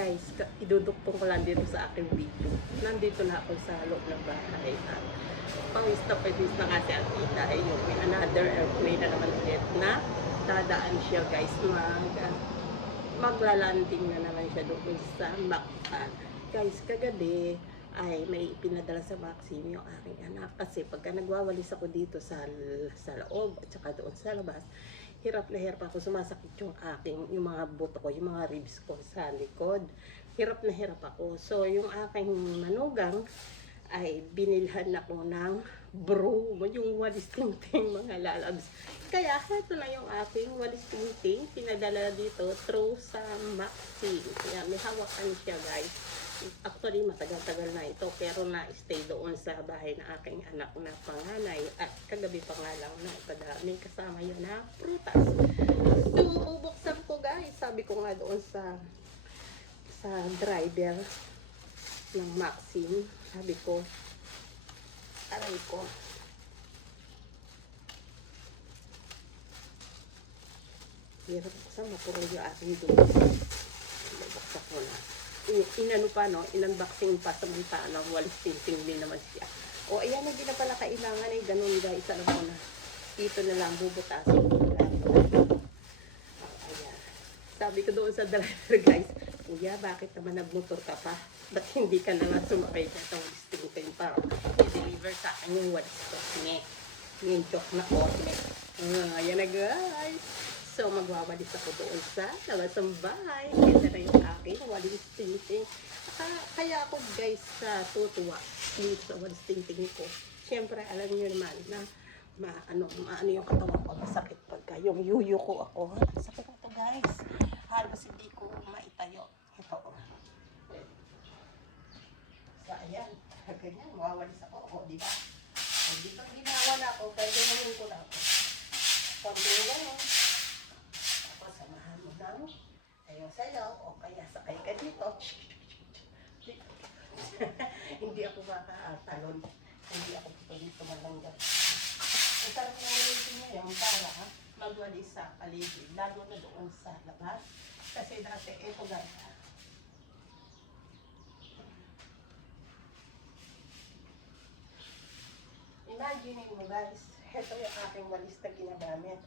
Guys, idudukpong ko lang dito sa aking video. Nandito na ako sa loob ng bahay. At pawis na na kasi ang tita. Yung may another airplane na naman ulit na dadaan siya guys. Maglalanding na naman siya doon sa Mactan. Guys, kagabi ay may pinadala sa Maxim yung aking anak. Kasi pagka nagwawalis ako dito sa loob at saka doon sa labas, hirap na hirap ako, sumasakit yung mga buto ko, yung mga ribs ko sa likod. Hirap na hirap ako. So, yung aking manugang ay binilhan ako ng broom, yung walis tingting mga lalabs. Kaya, ito na yung aking walis tingting, pinadala dito through sa Maxi. Kaya, may hawakan siya guys. Actually, matagal-tagal na ito, pero na-stay doon sa bahay na aking anak na panganay. At kagabi pa nga lang na kadami kasama yun na prutas. So, bubuksan ko guys. Sabi ko nga doon sa driver ng Maxim. Sabi ko, aray ko. Hirap buksan, mapuro yung aking dulo. Bubuksan ko na. Inano pa, no? Inunboxing pa samantala, walis tinting din naman siya. O, ayan, hindi na pala kailangan ay ganun guys. Alam ko na. Dito na lang, bubutasin ko lang. Ayan. Sabi ko doon sa driver guys, Kuya, bakit naman nagmotor ka pa? Ba't hindi ka na nga sumakay na itong walis tinting pa? I-deliver sa akin yung walis cosme. Yung joke na cosme. Ayan na guys. So, magwawalis ako doon sa labas ng bahay. Kita na yung aking walis tingting. Kaya ako guys tutuwa dito sa walis tingting ko. Siyempre, alam niyo naman na maano yung katawan ko. Masakit pagka yung yuyo ko ako. Sakit ito guys. Halos hindi ko maitayo. Ito. So, ayan. Ganyan, mawawalis ako. O, diba? O, dito ginawa na ako. Kaya ganyan ko na ako. Pag-uwi gano'n. Samahan mo lang ayaw sayaw o kaya sakay ka dito. Hindi ako makatalon, hindi ako pwede tumalanggan. Ang sarap na ulitin niya yung para magwalis sa paligid, lalo na doon sa labas. Kasi dati ito ganda. Imagine mo guys, ito yung aking walis na ginagamit.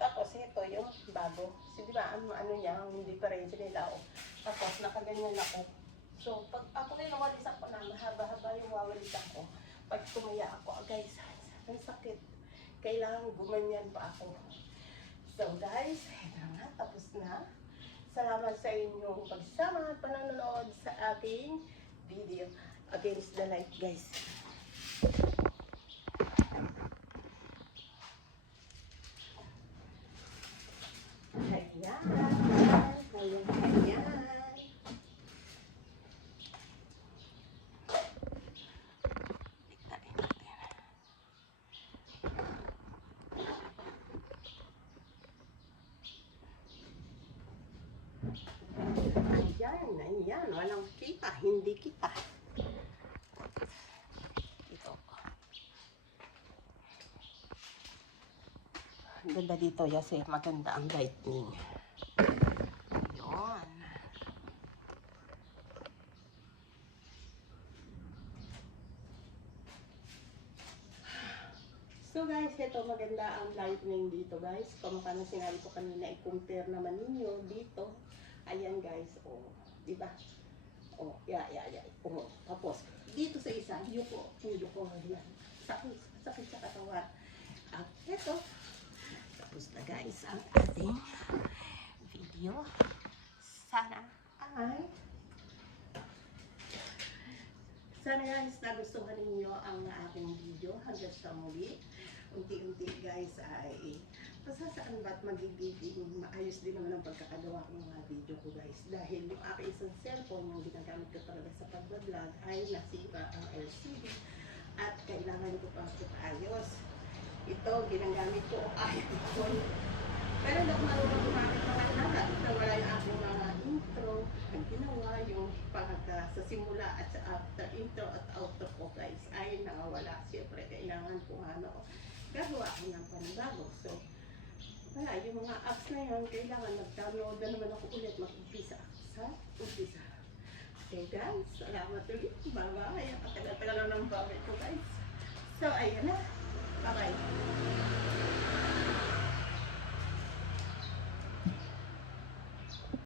Tapos ito yung bago. So, di ba, ano niya, hindi pa rin sinilaw. Tapos nakaganyan ako. So, pag ako rin nawalis ako na, mahaba-haba yung wawalis ako. Pag tumaya ako, guys, ang sakit. Kailangan gumanyan pa ako. So, guys, ito nga, tapos na. Salamat sa inyong pagsama at panonood sa aking video. Against the light, guys. Ayan. Ayan. Walang kita. Hindi kita. Ito. Ganda dito kasi maganda ang lightning. Yun. So guys, ito maganda ang lightning dito guys. Kung paano sinabi ko kanina, i-compare naman ninyo dito. Ayan guys, oh, di ba? Oh, yeah. Oh, tapos dito sa isa, yuko, yan. Sakit sa katawan. At ito, tapos na guys ang ating video. Sana guys nagustuhan ninyo ang aking video hanggang sa muli. Unti-unti guys ay masasaan ba't magiging maayos din naman ang pagkakagawa ng mga video ko guys. Dahil yung aking isang cellphone yung ginagamit ko talaga sa pag-vlog ay nasira ang LCD at kailangan ko pang ayos. Ito ginagamit ko iPhone. Pero hindi ako marunong gumamit ng lahat. Nawala yung aking mga intro ang ginawa, yung pagka sa simula at sa after intro at outro ko guys ay nawala. Siyempre kailangan ko gagawa ako ng panibago. So, wala, yung mga apps na yun, kailangan mag-download na naman ako ulit, mag-umpisa sa umpisa. guys. Salamat ulit. Bye-bye. Ang tagal-tagal lang ng bawi ko guys. So, ayan na.